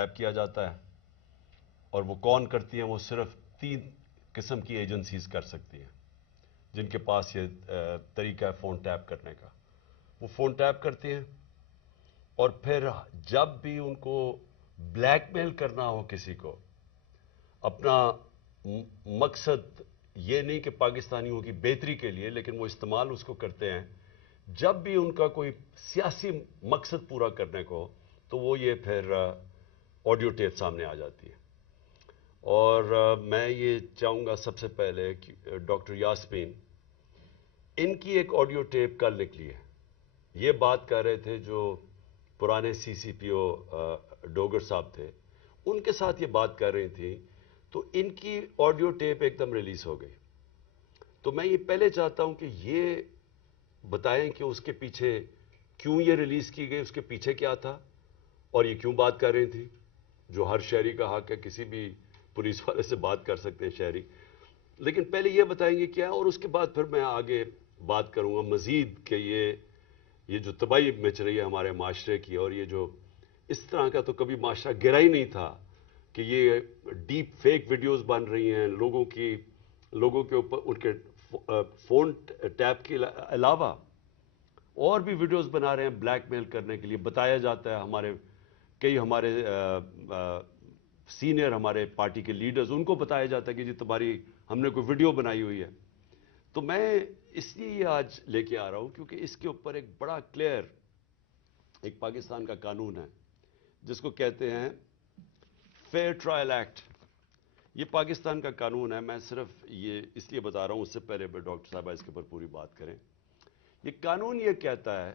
Tape کیا جاتا ہے، اور وہ کون کرتی ہیں؟ وہ صرف 3 قسم کی ایجنسیز کر سکتی ہیں جن کے پاس یہ طریقہ ہے فون ٹیپ کرنے کا. وہ فون ٹیپ کرتی ہیں، اور پھر جب بھی ان کو بلیک میل کرنا ہو کسی کو، اپنا مقصد یہ نہیں کہ پاکستانیوں کی بہتری کے لیے، لیکن وہ استعمال اس کو کرتے ہیں جب بھی ان کا کوئی سیاسی مقصد پورا کرنے کو، تو وہ یہ پھر آڈیو ٹیپ سامنے آ جاتی ہے. اور میں یہ چاہوں گا سب سے پہلے کہ ڈاکٹر یاسمین، ان کی ایک آڈیو ٹیپ کل نکلی ہے. یہ بات کر رہے تھے جو پرانے سی سی پی او ڈوگر صاحب تھے، ان کے ساتھ یہ بات کر رہی تھی، تو ان کی آڈیو ٹیپ ایک دم ریلیز ہو گئی. تو میں یہ پہلے چاہتا ہوں کہ یہ بتائیں کہ اس کے پیچھے کیوں یہ ریلیز کی گئی، اس کے پیچھے کیا تھا، اور یہ کیوں بات کر رہی تھی، جو ہر شہری کا حق ہے، کسی بھی پولیس والے سے بات کر سکتے ہیں شہری. لیکن پہلے یہ بتائیں گے کیا، اور اس کے بعد پھر میں آگے بات کروں گا مزید کہ یہ جو تباہی مچ رہی ہے ہمارے معاشرے کی، اور یہ جو اس طرح کا تو کبھی معاشرہ گرا ہی نہیں تھا کہ یہ ڈیپ فیک ویڈیوز بن رہی ہیں لوگوں کے اوپر، ان کے فون ٹیپ کے علاوہ اور بھی ویڈیوز بنا رہے ہیں بلیک میل کرنے کے لیے. بتایا جاتا ہے ہمارے سینئر ہمارے پارٹی کے لیڈرز، ان کو بتایا جاتا ہے کہ جی تمہاری ہم نے کوئی ویڈیو بنائی ہوئی ہے. تو میں اس لیے یہ آج لے کے آ رہا ہوں کیونکہ اس کے اوپر ایک بڑا کلیئر ایک پاکستان کا قانون ہے جس کو کہتے ہیں فیئر ٹرائل ایکٹ. یہ پاکستان کا قانون ہے. میں صرف یہ اس لیے بتا رہا ہوں، اس سے پہلے ڈاکٹر صاحبہ اس کے اوپر پوری بات کریں. یہ قانون یہ کہتا ہے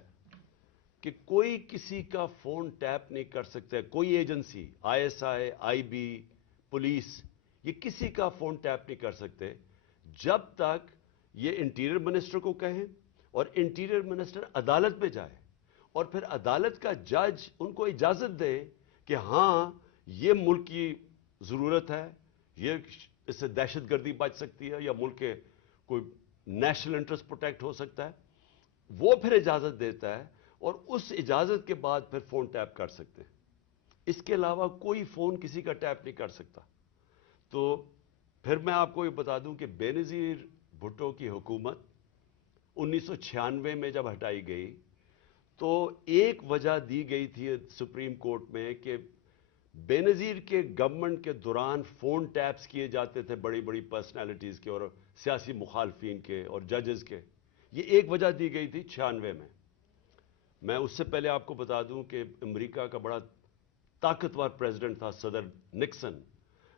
کہ کوئی کسی کا فون ٹیپ نہیں کر سکتا ہے، کوئی agency, I S I, I B, police, یہ کسی کا فون ٹیپ نہیں کر سکتے جب تک یہ انٹیریئر منسٹر کو کہیں اور انٹیریئر منسٹر عدالت میں جائے اور پھر عدالت کا جج ان کو اجازت دے کہ ہاں یہ ملک کی ضرورت ہے، یہ اس سے دہشت گردی بچ سکتی ہے یا ملک کے کوئی نیشنل انٹرسٹ پروٹیکٹ ہو سکتا ہے. وہ پھر اجازت دیتا ہے اور اس اجازت کے بعد پھر فون ٹیپ کر سکتے ہیں. اس کے علاوہ کوئی فون کسی کا ٹیپ نہیں کر سکتا. تو پھر میں آپ کو یہ بتا دوں کہ بے نظیر بھٹو کی حکومت 1996 میں جب ہٹائی گئی تو ایک وجہ دی گئی تھی سپریم کورٹ میں کہ بے نظیر کے گورنمنٹ کے دوران فون ٹیپس کیے جاتے تھے بڑی بڑی پرسنالٹیز کے اور سیاسی مخالفین کے اور ججز کے. یہ ایک وجہ دی گئی تھی 96 میں. میں اس سے پہلے آپ کو بتا دوں کہ امریکہ کا بڑا طاقتور پریزیڈنٹ تھا صدر نکسن.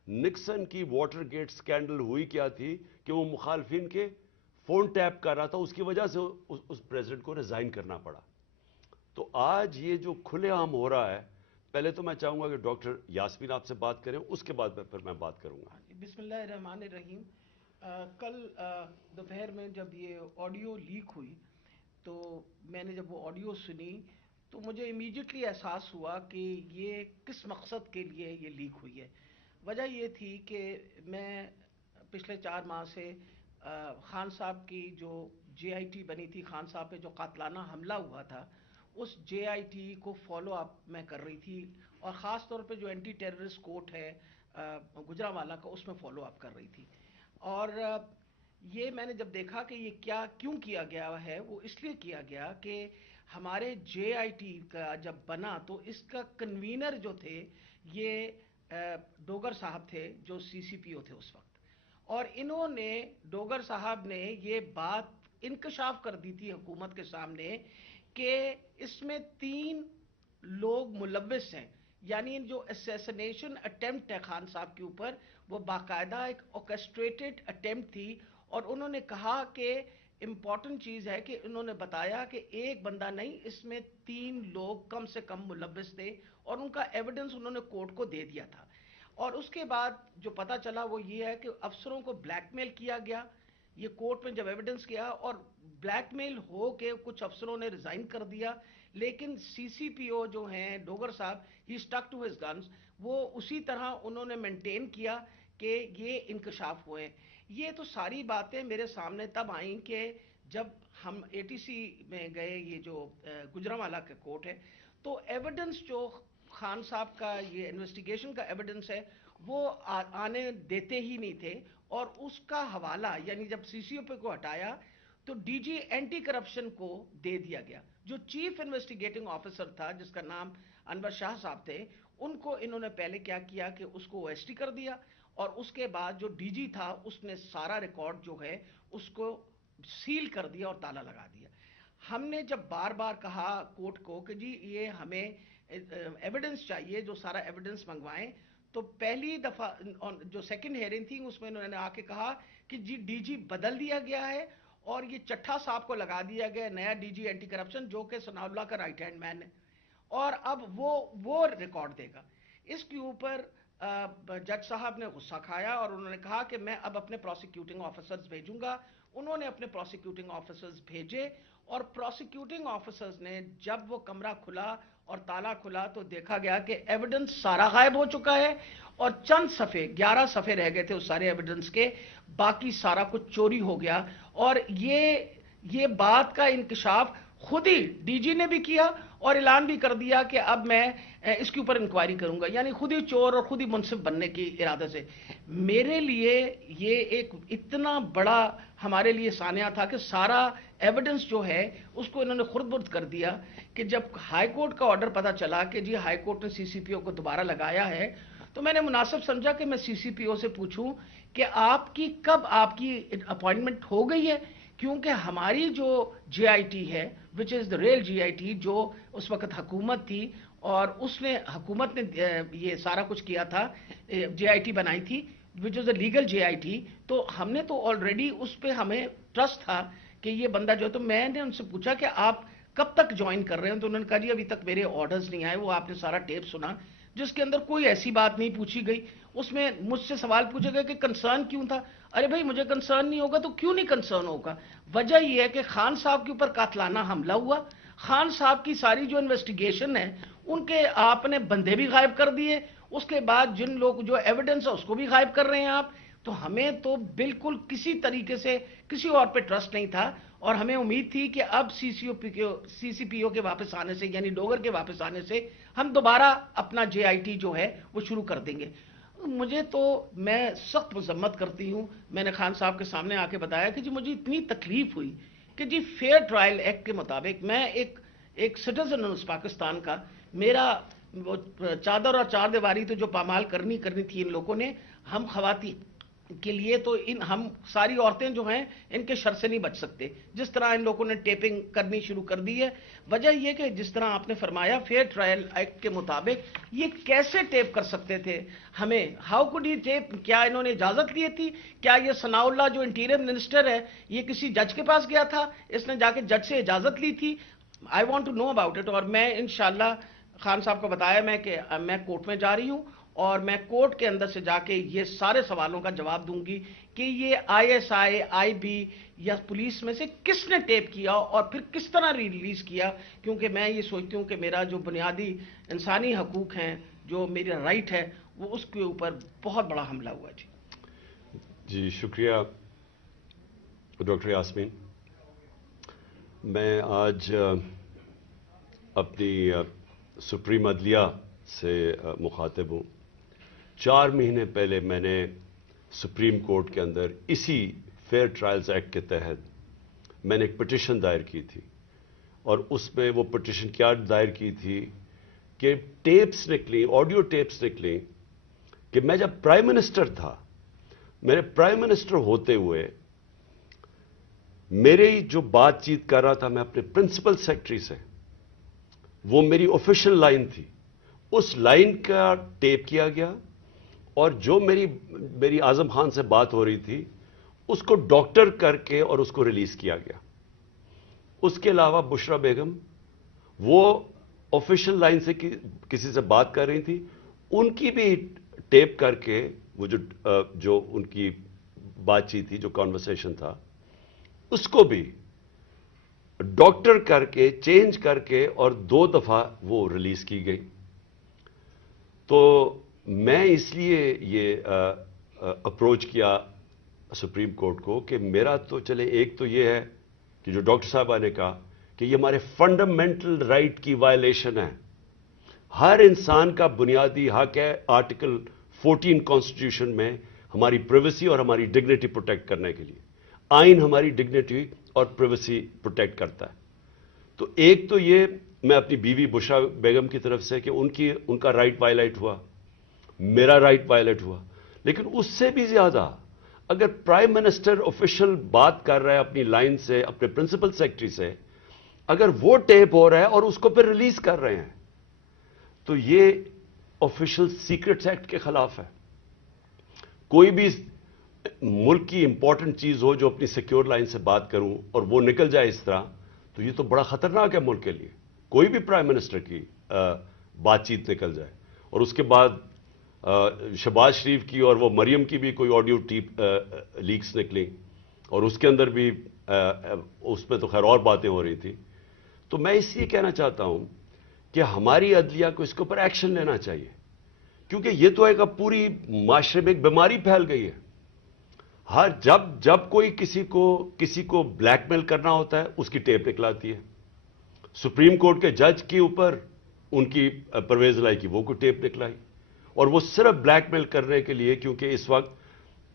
نکسن کی واٹر گیٹ سکینڈل ہوئی کیا تھی کہ وہ مخالفین کے فون ٹیپ کر رہا تھا، اس کی وجہ سے اس پریزیڈنٹ کو ریزائن کرنا پڑا. تو آج یہ جو کھلے عام ہو رہا ہے، پہلے تو میں چاہوں گا کہ ڈاکٹر یاسمین آپ سے بات کریں، اس کے بعد پھر میں بات کروں گا. بسم اللہ الرحمن الرحیم. کل دوپہر میں جب یہ آڈیو لیک ہوئی تو میں نے جب وہ آڈیو سنی تو مجھے امیڈیٹلی احساس ہوا کہ یہ کس مقصد کے لیے یہ لیک ہوئی ہے. وجہ یہ تھی کہ میں پچھلے 4 ماہ سے خان صاحب کی جو جے آئی ٹی بنی تھی، خان صاحب پہ جو قاتلانہ حملہ ہوا تھا، اس جے آئی ٹی کو فالو اپ میں کر رہی تھی، اور خاص طور پہ جو اینٹی ٹیررسٹ کورٹ ہے گجرانوالہ کا، اس میں فالو اپ کر رہی تھی. اور یہ میں نے جب دیکھا کہ یہ کیوں کیا گیا ہے، وہ اس لیے کیا گیا کہ ہمارے جے آئی ٹی کا جب بنا تو اس کا کنوینر جو تھے یہ ڈوگر صاحب تھے جو سی سی پی او تھے اس وقت. اور انہوں نے ڈوگر صاحب نے یہ بات انکشاف کر دی تھی حکومت کے سامنے کہ اس میں 3 لوگ ملوث ہیں. یعنی جو اسیسنیشن اٹیمپٹ ہے خان صاحب کے اوپر، وہ باقاعدہ ایک اوکسٹریٹڈ اٹیمپٹ تھی. اور انہوں نے کہا کہ امپورٹنٹ چیز ہے کہ انہوں نے بتایا کہ ایک بندہ نہیں، اس میں 3 لوگ کم سے کم ملوث تھے، اور ان کا ایویڈنس انہوں نے کورٹ کو دے دیا تھا. اور اس کے بعد جو پتہ چلا وہ یہ ہے کہ افسروں کو بلیک میل کیا گیا. یہ کورٹ میں جب ایویڈنس کیا اور بلیک میل ہو کے کچھ افسروں نے ریزائن کر دیا، لیکن سی سی پی او جو ہیں ڈوگر صاحب، ہی اسٹک ٹو ہز گنز، وہ اسی طرح انہوں نے مینٹین کیا کہ یہ انکشاف ہوئے. یہ تو ساری باتیں میرے سامنے تب آئیں کہ جب ہم ATC میں گئے، یہ جو گجرانوالہ کا کورٹ ہے، تو ایویڈنس جو خان صاحب کا یہ انویسٹیگیشن کا ایویڈنس ہے وہ آنے دیتے ہی نہیں تھے، اور اس کا حوالہ یعنی جب سی سی او پی کو ہٹایا تو ڈی جی اینٹی کرپشن کو دے دیا گیا. جو چیف انویسٹیگیٹنگ آفیسر تھا جس کا نام انور شاہ صاحب تھے، ان کو انہوں نے پہلے کیا کیا کہ اس کو او ایس ٹی کر دیا، اور اس کے بعد جو ڈی جی تھا اس نے سارا ریکارڈ جو ہے اس کو سیل کر دیا اور تالا لگا دیا. ہم نے جب بار بار کہا کورٹ کو کہ جی یہ ہمیں ایویڈنس چاہیے، جو سارا ایویڈنس منگوائیں، تو پہلی دفعہ جو سیکنڈ ہیئرنگ تھی اس میں انہوں نے آ کے کہا کہ جی ڈی جی بدل دیا گیا ہے اور یہ چٹھا صاحب کو لگا دیا گیا نیا ڈی جی اینٹی کرپشن، جو کہ ثناء اللہ کا رائٹ ہینڈ مین ہے، اور اب وہ ریکارڈ دے گا. اس کے اوپر جج صاحب نے غصہ کھایا اور انہوں نے کہا کہ میں اب اپنے پروسیکیوٹنگ آفیسرز بھیجوں گا. انہوں نے اپنے پروسیکیوٹنگ آفیسرز بھیجے، اور پروسیکیوٹنگ آفیسرز نے جب وہ کمرہ کھلا اور تالا کھلا تو دیکھا گیا کہ ایویڈنس سارا غائب ہو چکا ہے، اور چند صفحے 11 صفحے رہ گئے تھے اس سارے ایویڈنس کے، باقی سارا کچھ چوری ہو گیا. اور یہ بات کا انکشاف خود ہی ڈی جی نے بھی کیا اور اعلان بھی کر دیا کہ اب میں اس کے اوپر انکوائری کروں گا، یعنی خود ہی چور اور خود ہی منصف بننے کی ارادے سے. میرے لیے یہ ایک اتنا بڑا ہمارے لیے سانحہ تھا کہ سارا ایویڈنس جو ہے اس کو انہوں نے خرد برد کر دیا، کہ جب ہائی کورٹ کا آرڈر پتا چلا کہ جی ہائی کورٹ نے سی سی پی او کو دوبارہ لگایا ہے، تو میں نے مناسب سمجھا کہ میں سی سی پی او سے پوچھوں کہ کب آپ کی اپوائنٹمنٹ ہو گئی ہے، کیونکہ ہماری جو جے آئی ٹی ہے وچ از دا ریل جے آئی ٹی، جو اس وقت حکومت تھی اور حکومت نے یہ سارا کچھ کیا تھا، جے آئی ٹی بنائی تھی وچ از a legal J I T, تو ہم نے تو آلریڈی اس پہ ہمیں ٹرسٹ تھا کہ یہ بندہ جو ہے. تو میں نے ان سے پوچھا کہ آپ کب تک جوائن کر رہے ہیں، تو انہوں نے کہا جی ابھی تک میرے آرڈرز نہیں آئے. وہ آپ نے سارا ٹیپ سنا جس کے اندر کوئی ایسی بات نہیں پوچھی گئی. اس میں مجھ سے سوال پوچھے گئے کہ کنسرن کیوں تھا. ارے بھائی مجھے کنسرن نہیں ہوگا تو کیوں نہیں کنسرن ہوگا؟ وجہ یہ ہے کہ خان صاحب کے اوپر قاتلانہ حملہ ہوا، خان صاحب کی ساری جو انویسٹیگیشن ہے ان کے آپ نے بندے بھی غائب کر دیے، اس کے بعد جن لوگ جو ایویڈنس ہے اس کو بھی غائب کر رہے ہیں آپ. تو ہمیں تو بالکل کسی طریقے سے کسی اور پہ ٹرسٹ نہیں تھا، اور ہمیں امید تھی کہ اب سی سی پی او کے واپس آنے سے، یعنی ڈوگر کے واپس آنے سے ہم دوبارہ اپنا جے آئی ٹی جو ہے وہ شروع کر دیں گے. میں سخت مذمت کرتی ہوں. میں نے خان صاحب کے سامنے آ کے بتایا کہ جی مجھے اتنی تکلیف ہوئی کہ جی فیئر ٹرائل ایکٹ کے مطابق میں ایک سٹیزن ہوں اس پاکستان کا، میرا وہ چادر اور چار دیواری تو جو پامال کرنی تھی ان لوگوں نے، ہم خواتین کے لیے تو ہم ساری عورتیں جو ہیں ان کے شر سے نہیں بچ سکتے. جس طرح ان لوگوں نے ٹیپنگ کرنی شروع کر دی ہے، وجہ یہ کہ جس طرح آپ نے فرمایا فیئر ٹرائل ایکٹ کے مطابق یہ کیسے ٹیپ کر سکتے تھے ہمیں؟ How could he tap? کیا انہوں نے اجازت لی تھی؟ کیا یہ ثناء اللہ جو انٹیریئر منسٹر ہے یہ کسی جج کے پاس گیا تھا، اس نے جا کے جج سے اجازت لی تھی؟ I want to know about it. اور میں انشاءاللہ خان صاحب کو بتایا کہ میں کورٹ میں جا رہی ہوں اور میں کورٹ کے اندر سے جا کے یہ سارے سوالوں کا جواب دوں گی کہ یہ I S I, I B یا پولیس میں سے کس نے ٹیپ کیا اور پھر کس طرح ریلیز کیا. کیونکہ میں یہ سوچتی ہوں کہ میرا جو بنیادی انسانی حقوق ہیں، جو میرا رائٹ ہے، وہ اس کے اوپر بہت بڑا حملہ ہوا. جی شکریہ ڈاکٹر یاسمین. میں آج اپنی سپریم عدلیہ سے مخاطب ہوں. 4 مہینے پہلے میں نے سپریم کورٹ کے اندر اسی فیئر ٹرائلز ایکٹ کے تحت میں نے ایک پٹیشن دائر کی تھی، اور اس میں وہ پٹیشن کیا دائر کی تھی کہ ٹیپس نکلی، آڈیو ٹیپس نکلی کہ میں جب پرائم منسٹر تھا، میرے پرائم منسٹر ہوتے ہوئے میرے جو بات چیت کر رہا تھا میں اپنے پرنسپل سیکرٹری سے، وہ میری آفیشیل لائن تھی، اس لائن کا ٹیپ کیا گیا، اور جو میری اعظم خان سے بات ہو رہی تھی اس کو ڈاکٹر کر کے اور اس کو ریلیز کیا گیا. اس کے علاوہ بشرا بیگم وہ آفیشیل لائن سے کسی سے بات کر رہی تھی، ان کی بھی ٹیپ کر کے وہ جو ان کی بات چیت تھی، جو کانورسیشن تھا، اس کو بھی ڈاکٹر کر کے چینج کر کے اور 2 دفعہ وہ ریلیز کی گئی. تو میں اس لیے یہ اپروچ کیا سپریم کورٹ کو کہ میرا تو چلے، ایک تو یہ ہے کہ جو ڈاکٹر صاحبہ نے کہا کہ یہ ہمارے فنڈامنٹل رائٹ کی وائلیشن ہے. ہر انسان کا بنیادی حق ہے آرٹیکل 14 کانسٹیٹیوشن میں ہماری پرائیویسی اور ہماری ڈگنیٹی پروٹیکٹ کرنے کے لیے. آئین ہماری ڈگنیٹی اور پرائیویسی پروٹیکٹ کرتا ہے. تو ایک تو یہ میں اپنی بیوی بشرا بیگم کی طرف سے کہ ان کا رائٹ وائلیٹ ہوا, میرا رائٹ وائلیٹ ہوا, لیکن اس سے بھی زیادہ اگر پرائم منسٹر آفیشل بات کر رہا ہے اپنی لائن سے, اپنے پرنسپل سیکرٹری سے, اگر وہ ٹیپ ہو رہا ہے اور اس کو پھر ریلیز کر رہے ہیں تو یہ آفیشل سیکرٹس ایکٹ کے خلاف ہے. کوئی بھی ملک کی امپورٹنٹ چیز ہو جو اپنی سیکیور لائن سے بات کروں اور وہ نکل جائے اس طرح, تو یہ تو بڑا خطرناک ہے ملک کے لیے. کوئی بھی پرائم منسٹر کی بات چیت نکل جائے, اور اس کے بعد شہباز شریف کی اور وہ مریم کی بھی کوئی آڈیو ٹیپ لیکس نکلی, اور اس کے اندر بھی اس میں تو خیر اور باتیں ہو رہی تھی. تو میں اس لیے کہنا چاہتا ہوں کہ ہماری عدلیہ کو اس کے اوپر ایکشن لینا چاہیے, کیونکہ یہ تو ایک اب پوری معاشرے میں ایک بیماری پھیل گئی ہے. ہر جب کوئی کسی کو بلیک میل کرنا ہوتا ہے اس کی ٹیپ نکلاتی ہے. سپریم کورٹ کے جج کے اوپر ان کی پرویز لائی کی وہ کوئی ٹیپ نکلائی, اور وہ صرف بلیک میل کرنے کے لیے, کیونکہ اس وقت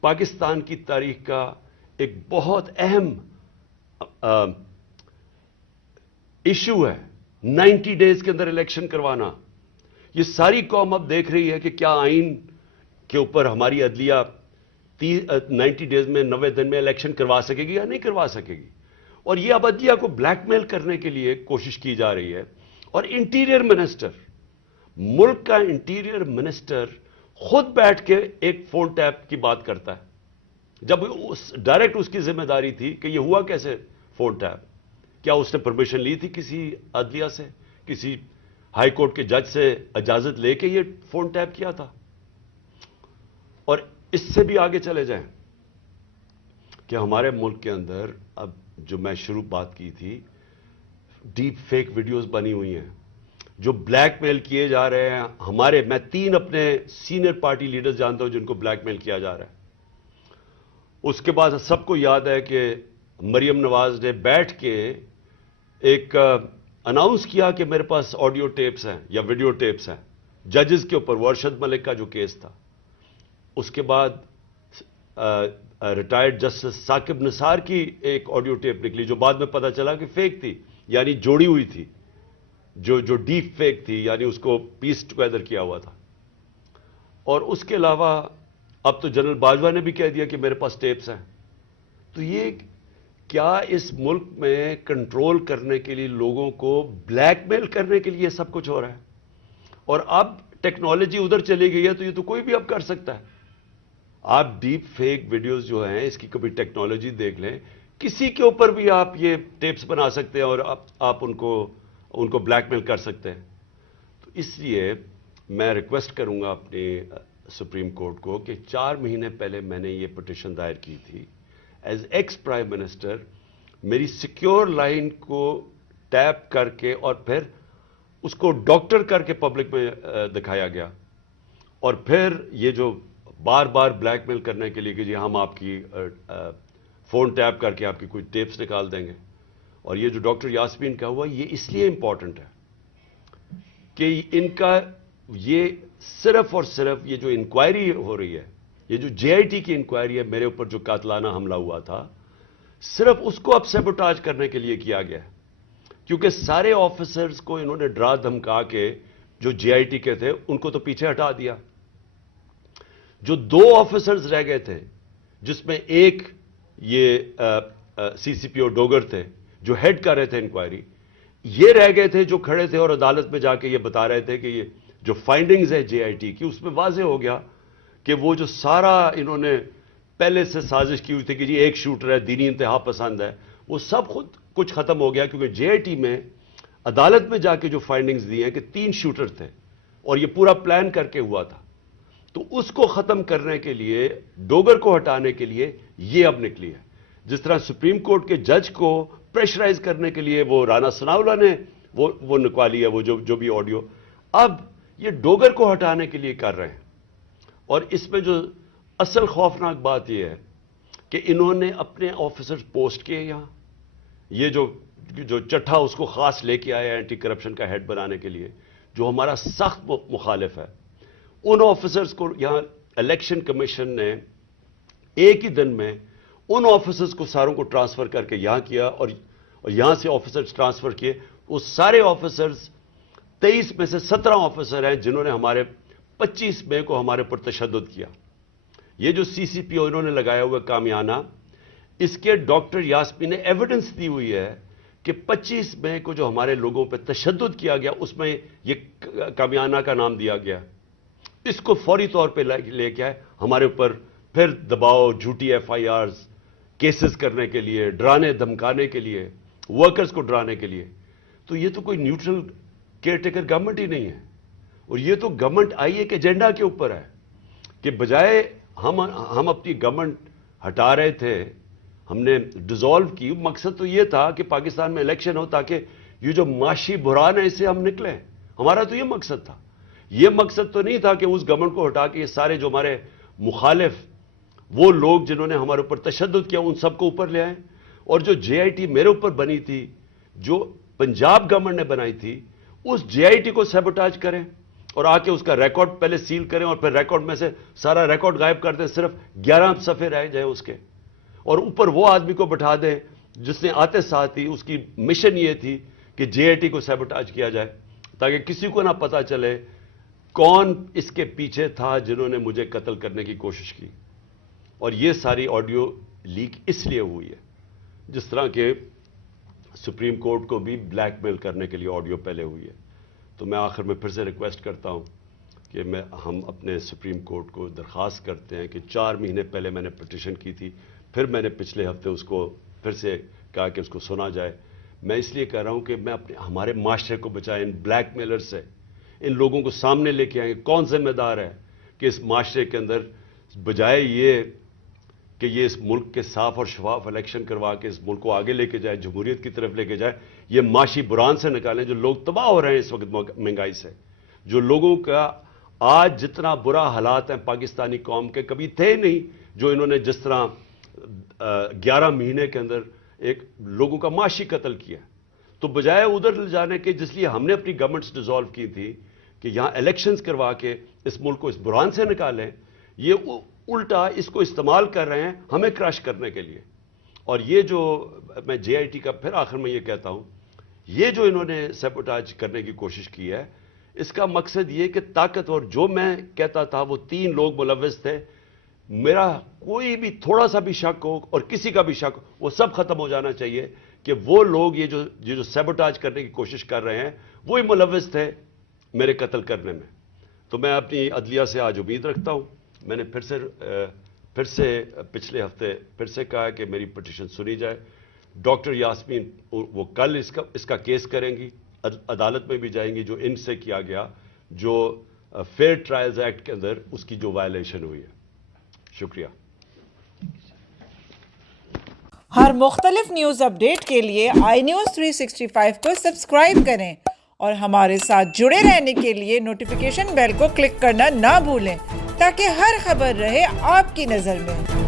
پاکستان کی تاریخ کا ایک بہت اہم ایشو ہے 90 ڈیز کے اندر الیکشن کروانا. یہ ساری قوم اب دیکھ رہی ہے کہ کیا آئین کے اوپر ہماری عدلیہ 90 ڈیز میں 90 دن میں الیکشن کروا سکے گی یا نہیں کروا سکے گی. اور یہ اب عدلیہ کو بلیک میل کرنے کے لیے کوشش کی جا رہی ہے. اور انٹیریئر منسٹر, ملک کا انٹیریئر منسٹر خود بیٹھ کے ایک فون ٹیپ کی بات کرتا ہے, جب ڈائریکٹ اس کی ذمہ داری تھی کہ یہ ہوا کیسے فون ٹیپ. کیا اس نے پرمیشن لی تھی کسی عدلیہ سے, کسی ہائی کورٹ کے جج سے اجازت لے کے یہ فون ٹیپ کیا تھا؟ اور اس سے بھی آگے چلے جائیں کہ ہمارے ملک کے اندر اب جو میں شروع بات کی تھی, ڈیپ فیک ویڈیوز بنی ہوئی ہیں جو بلیک میل کیے جا رہے ہیں. میں 3 اپنے سینئر پارٹی لیڈرز جانتا ہوں جن کو بلیک میل کیا جا رہا ہے. اس کے بعد سب کو یاد ہے کہ مریم نواز نے بیٹھ کے ایک اناؤنس کیا کہ میرے پاس آڈیو ٹیپس ہیں یا ویڈیو ٹیپس ہیں ججز کے اوپر, وہ ارشد ملک کا جو کیس تھا. اس کے بعد ریٹائرڈ جسٹس ثاقب نثار کی ایک آڈیو ٹیپ نکلی جو بعد میں پتا چلا کہ فیک تھی, یعنی جوڑی ہوئی تھی, جو ڈیپ فیک تھی, یعنی اس کو پیس ٹوگیدر کیا ہوا تھا. اور اس کے علاوہ اب تو جنرل باجوہ نے بھی کہہ دیا کہ میرے پاس ٹیپس ہیں. تو یہ کیا اس ملک میں کنٹرول کرنے کے لیے, لوگوں کو بلیک میل کرنے کے لیے سب کچھ ہو رہا ہے؟ اور اب ٹیکنالوجی ادھر چلی گئی ہے تو یہ تو کوئی بھی اب کر سکتا ہے. آپ ڈیپ فیک ویڈیوز جو ہیں اس کی کبھی ٹیکنالوجی دیکھ لیں, کسی کے اوپر بھی آپ یہ ٹیپس بنا سکتے ہیں اور آپ ان کو بلیک میل کر سکتے ہیں. تو اس لیے میں ریکویسٹ کروں گا اپنے سپریم کورٹ کو کہ 4 مہینے پہلے میں نے یہ پٹیشن دائر کی تھی. ایز ایکس پرائم منسٹر میری سیکیور لائن کو ٹیپ کر کے اور پھر اس کو ڈاکٹر کر کے پبلک میں دکھایا گیا, اور پھر یہ جو بار بار بلیک میل کرنے کے لیے کہ جی ہم آپ کی فون ٹیپ کر کے آپ کی کوئی ٹیپس نکال دیں گے. اور یہ جو ڈاکٹر یاسمین کا ہوا یہ اس لیے امپورٹنٹ ہے کہ ان کا یہ صرف اور صرف یہ جو انکوائری ہو رہی ہے, یہ جو جے آئی ٹی کی انکوائری ہے میرے اوپر جو قاتلانہ حملہ ہوا تھا, صرف اس کو اب سیبوٹاج کرنے کے لیے کیا گیا ہے. کیونکہ سارے آفیسرز کو انہوں نے ڈرا دھمکا کے جو جے آئی ٹی کے تھے ان کو تو پیچھے ہٹا دیا. جو 2 آفیسرز رہ گئے تھے, جس میں ایک یہ سی سی پی او ڈوگر تھے جو ہیڈ کر رہے تھے انکوائری, یہ رہ گئے تھے جو کھڑے تھے اور عدالت میں جا کے یہ بتا رہے تھے کہ یہ جو فائنڈنگز ہے جے آئی ٹی کی, اس میں واضح ہو گیا کہ وہ جو سارا انہوں نے پہلے سے سازش کی ہوئی تھی کہ جی ایک شوٹر ہے, دینی انتہا پسند ہے, وہ سب خود کچھ ختم ہو گیا. کیونکہ جے آئی ٹی میں عدالت میں جا کے جو فائنڈنگز دی ہیں کہ 3 شوٹر تھے اور یہ پورا پلان کر کے ہوا تھا. تو اس کو ختم کرنے کے لیے, ڈوگر کو ہٹانے کے لیے یہ اب نکلی ہے. جس طرح سپریم کورٹ کے جج کو پریشرائز کرنے کے لیے وہ رانا ثناءاللہ نے وہ نکوالی ہے, وہ جو بھی آڈیو, اب یہ ڈوگر کو ہٹانے کے لیے کر رہے ہیں. اور اس میں جو اصل خوفناک بات یہ ہے کہ انہوں نے اپنے آفیسرز پوسٹ کیے یہاں, یہ جو چٹھا اس کو خاص لے کے آیا اینٹی کرپشن کا ہیڈ بنانے کے لیے, جو ہمارا سخت مخالف ہے، ان آفیسرز کو یہاں الیکشن کمیشن نے ایک ہی دن میں ان آفیسرز کو ساروں کو ٹرانسفر کر کے یہاں کیا، اور یہاں سے آفیسرز ٹرانسفر کیے. وہ سارے آفیسرز 23 میں سے 17 آفیسر ہیں جنہوں نے ہمارے 25 مئی کو ہمارے پر تشدد کیا. یہ جو سی سی پی او انہوں نے لگایا ہوا کامیانہ، اس کے ڈاکٹر یاسمین نے ایویڈنس دی ہوئی ہے کہ 25 مئی کو جو ہمارے لوگوں پہ تشدد کیا گیا اس میں یہ کامیانہ کا نام دیا گیا. اس کو فوری طور پہ لے کے آئے ہمارے اوپر پھر دباؤ، جھوٹی ایف آئی آرز کیسز کرنے کے لیے، ڈرانے دھمکانے کے لیے، ورکرز کو ڈرانے کے لیے. تو یہ تو کوئی نیوٹرل کیئر ٹیکر گورنمنٹ ہی نہیں ہے. اور یہ تو گورنمنٹ آئی ایک ایجنڈا کے اوپر ہے کہ بجائے ہم اپنی گورنمنٹ ہٹا رہے تھے، ہم نے ڈیزالو کی. مقصد تو یہ تھا کہ پاکستان میں الیکشن ہو تاکہ یہ جو معاشی بحران ہے اس سے ہم نکلیں. ہمارا تو یہ مقصد تھا. یہ مقصد تو نہیں تھا کہ اس گورنمنٹ کو ہٹا کے یہ سارے جو ہمارے مخالف وہ لوگ جنہوں نے ہمارے اوپر تشدد کیا ان سب کو اوپر لے آئیں. اور جو جے آئی ٹی میرے اوپر بنی تھی، جو پنجاب گورنمنٹ نے بنائی تھی، اس جے آئی ٹی کو سیبوٹاج کریں اور آ کے اس کا ریکارڈ پہلے سیل کریں اور پھر ریکارڈ میں سے سارا ریکارڈ غائب کر دیں، صرف 11 صفحے رہ جائیں اس کے، اور اوپر وہ آدمی کو بٹھا دیں جس نے آتے ساتھ ہی اس کی مشن یہ تھی کہ جے آئی ٹی کو سیبوٹاج کیا جائے تاکہ کسی کو نہ پتا چلے کون اس کے پیچھے تھا جنہوں نے مجھے قتل کرنے کی کوشش کی. اور یہ ساری آڈیو لیک اس لیے ہوئی ہے، جس طرح کہ سپریم کورٹ کو بھی بلیک میل کرنے کے لیے آڈیو پہلے ہوئی ہے. تو میں آخر میں پھر سے ریکویسٹ کرتا ہوں کہ ہم اپنے سپریم کورٹ کو درخواست کرتے ہیں کہ 4 مہینے پہلے میں نے پٹیشن کی تھی، پھر میں نے پچھلے ہفتے اس کو پھر سے کہا کہ اس کو سنا جائے. میں اس لیے کہہ رہا ہوں کہ میں ہمارے معاشرے کو بچائیں ان بلیک میلر سے. ان لوگوں کو سامنے لے کے آئیں. کون ذمہ دار ہے کہ اس معاشرے کے اندر بجائے یہ کہ یہ اس ملک کے صاف اور شفاف الیکشن کروا کے اس ملک کو آگے لے کے جائے، جمہوریت کی طرف لے کے جائے، یہ معاشی بحران سے نکالیں. جو لوگ تباہ ہو رہے ہیں اس وقت مہنگائی سے، جو لوگوں کا آج جتنا برا حالات ہیں پاکستانی قوم کے کبھی تھے نہیں، جو انہوں نے جس طرح 11 مہینے کے اندر ایک لوگوں کا معاشی قتل کیا. تو بجائے ادھر لے جانے کے جس لیے ہم نے اپنی گورنمنٹس ڈیزالو کی تھی کہ یہاں الیکشنز کروا کے اس ملک کو اس بحران سے نکالیں، یہ الٹا اس کو استعمال کر رہے ہیں ہمیں کراش کرنے کے لیے. اور یہ جو میں جے آئی ٹی کا پھر آخر میں یہ کہتا ہوں، یہ جو انہوں نے سیبوٹاج کرنے کی کوشش کی ہے، اس کا مقصد یہ کہ طاقتور جو میں کہتا تھا وہ 3 لوگ ملوث تھے، میرا کوئی بھی تھوڑا سا بھی شک ہو اور کسی کا بھی شک ہو وہ سب ختم ہو جانا چاہیے کہ وہ لوگ یہ جو سیبوٹاج کرنے کی کوشش کر رہے ہیں وہی ملوث تھے میرے قتل کرنے میں. تو میں اپنی عدلیہ سے آج امید رکھتا ہوں. میں نے پھر سے پچھلے ہفتے پھر سے کہا کہ میری پٹیشن سنی جائے. ڈاکٹر یاسمین وہ کل اس کا کیس کریں گی، عدالت میں بھی جائیں گی جو ان سے کیا گیا، جو فیئر ٹرائلز ایکٹ کے اندر اس کی جو وائلیشن ہوئی ہے. شکریہ. ہر مختلف نیوز اپڈیٹ کے لیے آئی نیوز 365 کو سبسکرائب کریں اور ہمارے ساتھ جڑے رہنے کے لیے نوٹیفیکیشن بیل کو کلک کرنا نہ بھولیں تاکہ ہر خبر رہے آپ کی نظر میں.